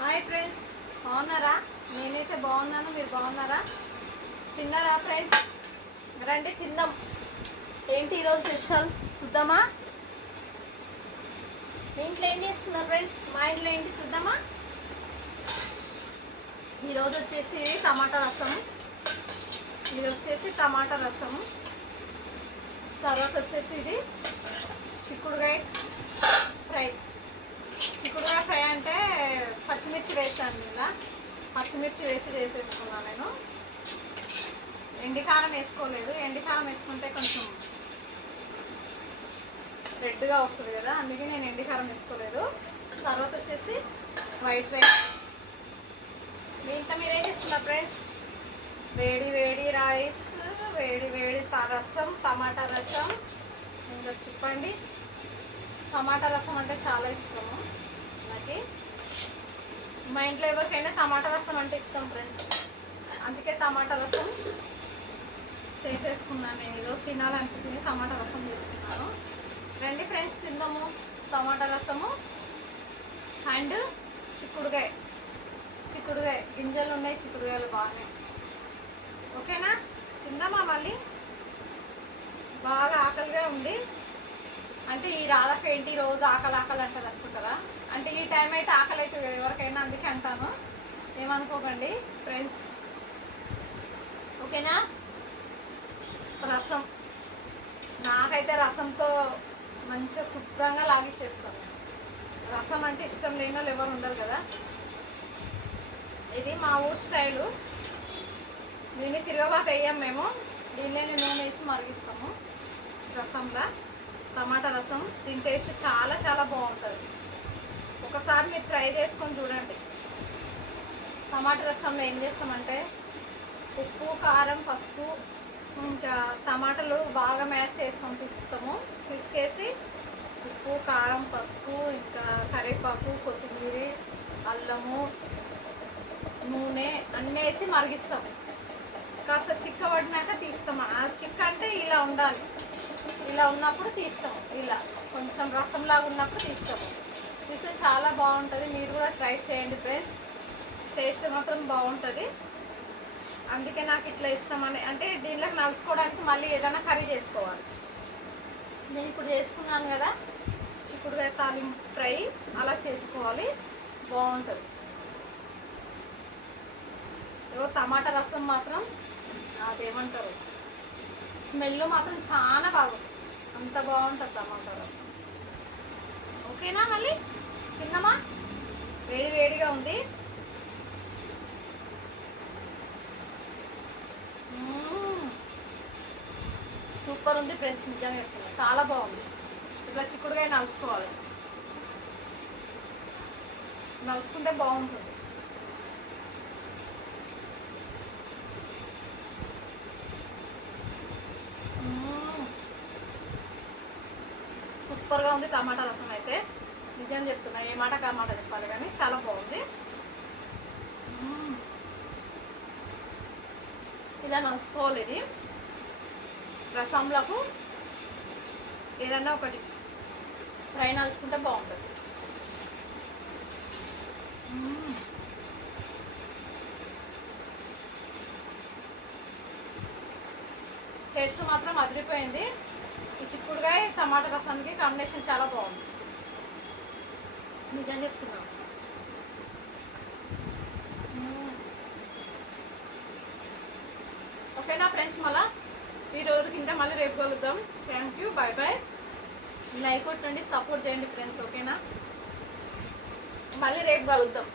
Hi friends, బాగున్నారా? నేనైతే బాగున్నాను. మీరు బాగున్నారా? తిన్నారా ఫ్రెండ్స్? రండి తిందాం. ఏంటి ఈరోజు స్పెషల్ చూద్దామా? మీ ఇంట్లో ఏం చేసుకున్నారు ఫ్రెండ్స్? మా ఇంట్లో ఏంటి చూద్దామా? ఈరోజు వచ్చేసి టమాటా రసం. ఇది వచ్చేసి టమాటా రసం. తర్వాత వచ్చేసి ఇది చిక్కుడుకాయ ఫ్రై. చిక్కుడుకాయ ఫ్రై అంటే పచ్చిమిర్చి వేసాను. ఇలా పచ్చిమిర్చి వేసి చేసేసుకున్నాను నేను. ఎండికారం వేసుకోలేదు. ఎండికారం వేసుకుంటే కొంచెం రెడ్గా వస్తుంది కదా, అందుకే నేను ఎండికారం వేసుకోలేదు. తర్వాత వచ్చేసి వైట్ రైస్. మీ ఇంట్లో మీరు ఏం చేసుకున్నారు ఫ్రెండ్స్? వేడి వేడి రైస్, వేడి వేడి రసం, టమాటా రసం. ఇంకా చెప్పండి. టమాటా రసం అంటే చాలా ఇష్టము నాకు. మా ఇంట్లో ఎవరికైనా టమాటా రసం అంటే ఇష్టం ఫ్రెండ్స్, అందుకే టమాటా రసం చేసేసుకున్నాను. నేను ఈరోజు తినాలనిపించింది, టమాటా రసం చేసుకున్నాను. రండి ఫ్రెండ్స్ తిందాము. టమాటా రసము అండ్ చిక్కుడుకాయ. చిక్కుడుకాయ గింజలు ఉన్నాయి, చిక్కుడుకాయలు బాగానే. ఓకేనా? తిందామా? మళ్ళీ బాగా ఆకలిగా ఉంది. అంటే ఈ రాధక ఏంటి రోజు ఆకలి ఆకలి అంటుంది అనుకుంటారా? అంటే ఈ టైం అయితే ఆకలి అవుతుంది కదా ఎవరికైనా, అందుకే అంటాను. ఏమనుకోకండి ఫ్రెండ్స్. ఓకేనా? రసం నాకైతే రసంతో మంచిగా శుభ్రంగా లాగిచ్చేస్తాను. రసం అంటే ఇష్టం లేని వాళ్ళు ఎవరు ఉండరు కదా. ఇది మా ఊరు స్టైలు. దీన్ని తిరగబాత వేయం మేము. దీనిలోనే నూనె వేసి మరిగిస్తాము రసంలో. టమాటా రసం దీని టేస్ట్ చాలా చాలా బాగుంటుంది. ఒకసారి మీరు ట్రై చేసుకొని చూడండి. టమాటా రసంలో ఏం చేస్తామంటే ఉప్పు, కారం, పసుపు, ఇంకా టమాటాలు బాగా మ్యాచ్ చేస్తాం. పిసికేసి ఉప్పు, కారం, పసుపు, ఇంకా కరివేపాకు, కొత్తిమీర, అల్లము, నూనె అన్నీ వేసి మరిగిస్తాం. కాస్త చిక్కబడినాక తీస్తాం. ఆ చిక్క అంటే ఇలా ఉండాలి. ఇలా ఉన్నప్పుడు తీస్తాము. ఇలా కొంచెం రసంలాగా ఉన్నప్పుడు తీస్తాము. తీస్తే చాలా బాగుంటుంది. మీరు కూడా ట్రై చేయండి ఫ్రెండ్స్. టేస్ట్ మాత్రం బాగుంటుంది. అందుకే నాకు ఇట్లా ఇష్టం. అంటే దీనిలోకి నలుచుకోవడానికి మళ్ళీ ఏదైనా కర్రీ చేసుకోవాలి. నేను ఇప్పుడు చేసుకున్నాను కదా చిక్కుడుకాయ తాలింపు ఫ్రై, అలా చేసుకోవాలి. బాగుంటుంది. ఏవో టమాటా రసం మాత్రం అదేమంటారు, స్మెల్ మాత్రం చాలా బాగా వస్తుంది. అంత బాగుంటుంది టమాటా రసం. ఓకేనా? మళ్ళీ తిన్నామా? వేడి వేడిగా ఉంది. సూపర్ ఉంది ఫ్రెండ్స్, నిజంగా చెప్తున్నా. చాలా బాగుంది. ఇట్లా చిక్కుడుకాయ నలుసుకోవాలి. నలుసుకుంటే బాగుంటుంది. సూపర్గా ఉంది టమాటా రసం అయితే. నిజం చెప్తున్నా, ఏ మాట కా మాట చెప్పాలి కానీ చాలా బాగుంది. ఇలా నలుచుకోవాలి. ఇది రసంలకు ఏదన్నా ఒకటి ఫ్రై నలుచుకుంటే బాగుంటుంది. టేస్ట్ మాత్రం అదిరిపోయింది. ఈ చిక్కుడుకాయ టమాటా రసానికి కాంబినేషన్ చాలా బాగుంది. నిజం చెప్తున్నాను. ఓకేనా ఫ్రెండ్స్? మళ్ళీ ఈ రోజు కింద మళ్ళీ రేపు కలుద్దాం. Thank you, bye bye. Like కొట్టండి, సపోర్ట్ చేయండి ఫ్రెండ్స్. ఓకేనా? మళ్ళీ రేపు కలుద్దాం.